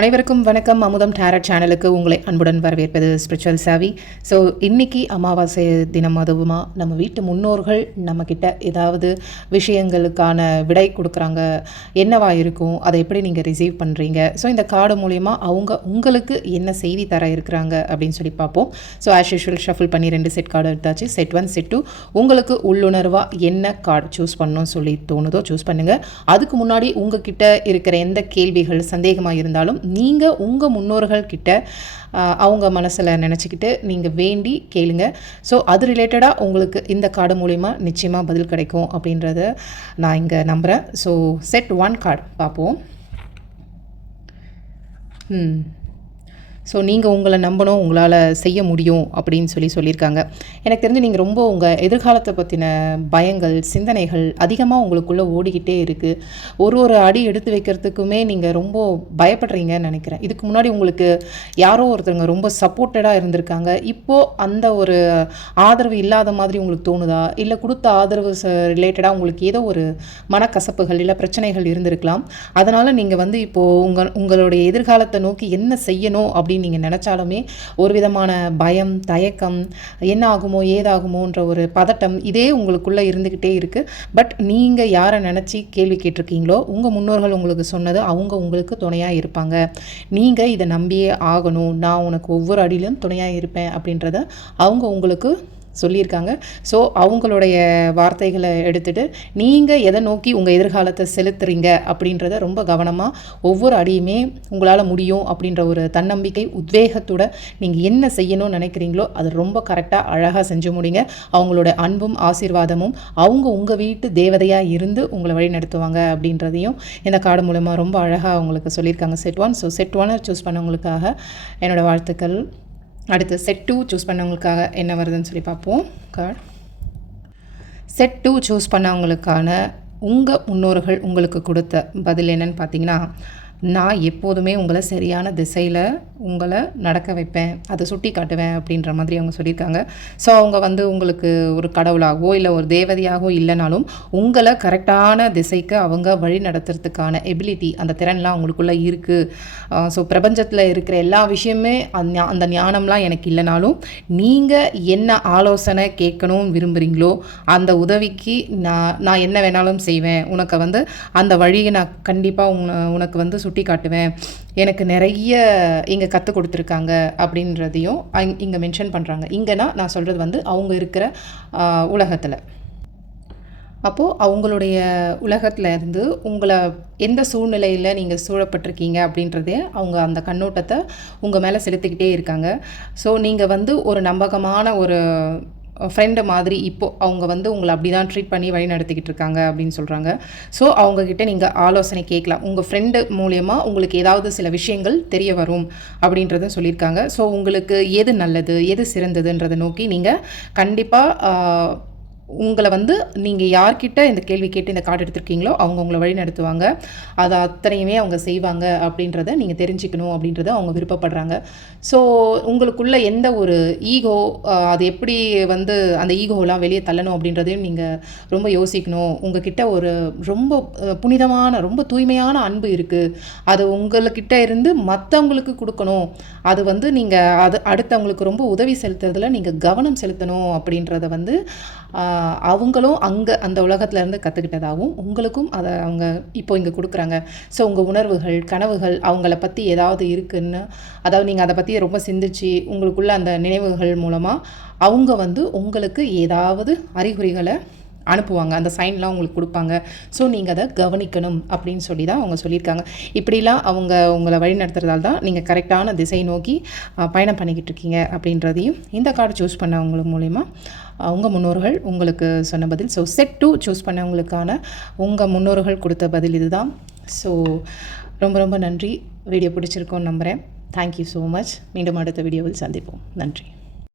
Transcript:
அனைவருக்கும் வணக்கம். அமுதம் டேரட் சேனலுக்கு உங்களை அன்புடன் வரவேற்பது ஸ்பிரிச்சுவல் சாவி ஸோ இன்னைக்கு அமாவாசை தினம் அதுவுமா நம்ம வீட்டு முன்னோர்கள் நம்மக்கிட்ட ஏதாவது விஷயங்களுக்கான விடை கொடுக்குறாங்க. என்னவா இருக்கும்? அதை எப்படி நீங்கள் ரிசீவ் பண்ணுறீங்க ஸோ இந்த கார்டு மூலிமா அவங்க உங்களுக்கு என்ன செய்தி தர இருக்கிறாங்க அப்படின்னு சொல்லி பார்ப்போம். ஸோ ஆஸ் யூஷுவல் ஷஃபில் பண்ணி ரெண்டு செட் கார்டு எடுத்தாச்சு. செட் ஒன் செட் டூ உங்களுக்கு உள்ளுணர்வாக என்ன கார்டு சூஸ் பண்ணணும்னு சொல்லி தோணுதோ சூஸ் பண்ணுங்கள் அதுக்கு முன்னாடி உங்ககிட்ட இருக்கிற எந்த கேள்விகள் சந்தேகமாக இருந்தாலும் நீங்கள் உங்கள் முன்னோர்கள்கிட்ட அவங்க மனசில் நினச்சிக்கிட்டு நீங்கள் வேண்டி கேளுங்க. ஸோ அது ரிலேட்டடாக உங்களுக்கு இந்த கார்டு மூலிமா நிச்சயமாக பதில் கிடைக்கும் அப்படின்றத நான் இங்கே நம்புகிறேன் ஸோ செட் ஒன் கார்டு பார்ப்போம். ம் ஸோ நீங்கள் உங்களை நம்பணும் உங்களால் செய்ய முடியும் அப்படின்னு சொல்லி சொல்லியிருக்காங்க. எனக்கு தெரிஞ்சு நீங்கள் ரொம்ப உங்கள் எதிர்காலத்தை பற்றின பயங்கள் சிந்தனைகள் அதிகமாக உங்களுக்குள்ளே ஓடிக்கிட்டே இருக்குது ஒரு ஒரு அடி எடுத்து வைக்கிறதுக்குமே நீங்கள் ரொம்ப பயப்படுறீங்கன்னு நினைக்கிறேன். இதுக்கு முன்னாடி உங்களுக்கு யாரோ ஒருத்தவங்க ரொம்ப சப்போர்ட்டடாக இருந்திருக்காங்க. இப்போது அந்த ஒரு ஆதரவு இல்லாத மாதிரி உங்களுக்கு தோணுதா? இல்லை கொடுத்த ஆதரவு ரிலேட்டடாக உங்களுக்கு ஏதோ ஒரு மனக்கசப்புகள் இல்லை பிரச்சனைகள் இருந்திருக்கலாம். அதனால் நீங்கள் வந்து இப்போது உங்கள் உங்களுடைய எதிர்காலத்தை நோக்கி என்ன செய்யணும் அப்படின்னு நீங்கள் நினச்சாலுமே ஒரு விதமான பயம் தயக்கம் என்ன ஆகுமோ ஏதாகுமோன்ற ஒரு பதட்டம் இதே உங்களுக்குள்ளே இருந்துக்கிட்டே இருக்குது பட் நீங்கள் யாரை நினச்சி கேள்வி கேட்டிருக்கீங்களோ உங்கள் முன்னோர்கள் உங்களுக்கு சொன்னது அவங்க உங்களுக்கு துணையாக இருப்பாங்க. நீங்கள் இதை நம்பியே ஆகணும். நான் உனக்கு ஒவ்வொரு அடியிலும் துணையாக இருப்பேன் அப்படின்றத அவங்க உங்களுக்கு சொல்லியிருக்காங்க. ஸோ அவங்களுடைய வார்த்தைகளை எடுத்துகிட்டு நீங்கள் எதை நோக்கி உங்கள் எதிர்காலத்தை செலுத்துறீங்க அப்படின்றத ரொம்ப கவனமாக ஒவ்வொரு அடியுமே உங்களால் முடியும் அப்படின்ற ஒரு தன்னம்பிக்கை உத்வேகத்தோட நீங்கள் என்ன செய்யணும்னு நினைக்கிறீங்களோ அது ரொம்ப கரெக்டாக அழகாக செஞ்சு முடிங்க. அவங்களோட அன்பும் ஆசீர்வாதமும் அவங்க உங்கள் வீட்டு தேவதையாக இருந்து உங்களை வழி நடத்துவாங்க அப்படின்றதையும் இந்த கார்டு மூலமாக ரொம்ப அழகாக அவங்களுக்கு சொல்லியிருக்காங்க. செட் ஒன் ஸோ செட் ஒன்னை சூஸ் பண்ணவங்களுக்காக என்னோடய வாழ்த்துக்கள். அடுத்து செட் டூ சூஸ் பண்ணவங்களுக்காக என்ன வருதுன்னு சொல்லி பார்ப்போம். கார்டு செட் டூ சூஸ் பண்ணவங்களுக்கான உங்கள் முன்னோர்கள் உங்களுக்கு கொடுத்த பதில் என்னன்னு பார்த்தீங்கன்னா நான் எப்போதுமே உங்களை சரியான திசையில் உங்களை நடக்க வைப்பேன். அதை சுட்டி காட்டுவேன் அப்படின்ற மாதிரி அவங்க சொல்லியிருக்காங்க. ஸோ அவங்க வந்து உங்களுக்கு ஒரு கடவுளாகவோ இல்லை ஒரு தேவதையாகவோ இல்லைனாலும் உங்களை கரெக்டான திசைக்கு அவங்க வழி நடத்துறதுக்கான எபிலிட்டி அந்த திறன்லாம் அவங்களுக்குள்ளே இருக்குது ஸோ பிரபஞ்சத்தில் இருக்கிற எல்லா விஷயமே அந்த ஞா- அந்த ஞானம்லாம் எனக்கு இல்லைனாலும் நீங்கள் என்ன ஆலோசனை கேட்கணும் விரும்புகிறீங்களோ அந்த உதவிக்கு நான் நான் என்ன வேணாலும் செய்வேன். உனக்கு வந்து அந்த வழியை நான் கண்டிப்பாக உன உனக்கு வந்து சுட்டி காட்டுவேன். எனக்கு நிறைய இங்கே கற்றுக் கொடுத்துருக்காங்க அப்படின்றதையும் இங்கே மென்ஷன் பண்ணுறாங்க இங்கேனா நான் சொல்கிறது வந்து அவங்க இருக்கிற உலகத்தில். அப்போது அவங்களுடைய உலகத்தில் இருந்து உங்களை எந்த சூழ்நிலையில் நீங்கள் சூழப்பட்டிருக்கீங்க அப்படின்றதே அவங்க அந்த கண்ணோட்டத்தை உங்கள் மேலே செலுத்திக்கிட்டே இருக்காங்க. ஸோ நீங்கள் வந்து ஒரு நம்பகமான ஒரு ஃப்ரெண்டு மாதிரி இப்போது அவங்க வந்து உங்களை அப்படி தான் ட்ரீட் பண்ணி வழி நடத்திக்கிட்டு இருக்காங்க அப்படின்னு சொல்கிறாங்க ஸோ அவங்கக்கிட்ட நீங்கள் ஆலோசனை கேட்கலாம். உங்கள் ஃப்ரெண்டு மூலயமா உங்களுக்கு ஏதாவது சில விஷயங்கள் தெரிய வரும் அப்படின்றத சொல்லியிருக்காங்க. ஸோ உங்களுக்கு எது நல்லது எது சிறந்ததுன்றதை நோக்கி நீங்கள் கண்டிப்பாக உங்களை வந்து நீங்கள் யார்கிட்ட இந்த கேள்வி கேட்டு இந்த கார்டு எடுத்திருக்கீங்களோ அவங்க உங்களை வழி நடத்துவாங்க. அதை அத்தனையுமே அவங்க செய்வாங்க அப்படின்றத நீங்கள் தெரிஞ்சுக்கணும் அப்படின்றத அவங்க விருப்பப்படுறாங்க. ஸோ உங்களுக்குள்ள எந்த ஒரு ஈகோ அது எப்படி வந்து அந்த ஈகோலாம் வெளியே தள்ளணும் அப்படின்றதையும் நீங்கள் ரொம்ப யோசிக்கணும். உங்ககிட்ட ஒரு ரொம்ப புனிதமான ரொம்ப தூய்மையான அன்பு இருக்குது அது உங்கள்கிட்ட இருந்து மற்றவங்களுக்கு கொடுக்கணும். அது வந்து நீங்கள் அது அடுத்தவங்களுக்கு ரொம்ப உதவி செலுத்துறதுல நீங்கள் கவனம் செலுத்தணும் அப்படின்றத வந்து அவங்களும் அங்கே அந்த உலகத்துலேருந்து கற்றுக்கிட்டதாகவும் உங்களுக்கும் அதை அவங்க இப்போ இங்கே கொடுக்குறாங்க. ஸோ உங்கள் உணர்வுகள் கனவுகள் அவங்கள பற்றி ஏதாவது இருக்குன்னு அதாவது நீங்கள் அதை பற்றி ரொம்ப சிந்திச்சு உங்களுக்குள்ள அந்த நினைவுகள் மூலமாக அவங்க வந்து உங்களுக்கு ஏதாவது அறிகுறிகளை அனுப்புவாங்க. அந்த சைன்லாம் உங்களுக்கு கொடுப்பாங்க. ஸோ நீங்கள் அதை கவனிக்கணும் அப்படின்னு சொல்லி தான் அவங்க சொல்லியிருக்காங்க. இப்படிலாம் அவங்க உங்களை வழி நடத்துறதால தான் நீங்கள் கரெக்டான திசை நோக்கி பயணம் பண்ணிக்கிட்டு இருக்கீங்க அப்படின்றதையும் இந்த கார்டு சூஸ் பண்ணவங்களுக்கு மூலிமா உங்கள் முன்னோர்கள் உங்களுக்கு சொன்ன பதில். ஸோ செட் டூ சூஸ் பண்ணவங்களுக்கான உங்கள் முன்னோர்கள் கொடுத்த பதில் இதுதான். ஸோ ரொம்ப ரொம்ப நன்றி. வீடியோ பிடிச்சிருக்கோன்னு நம்புகிறேன் தேங்க்யூ ஸோ மச் மீண்டும் அடுத்த வீடியோவில் சந்திப்போம். நன்றி.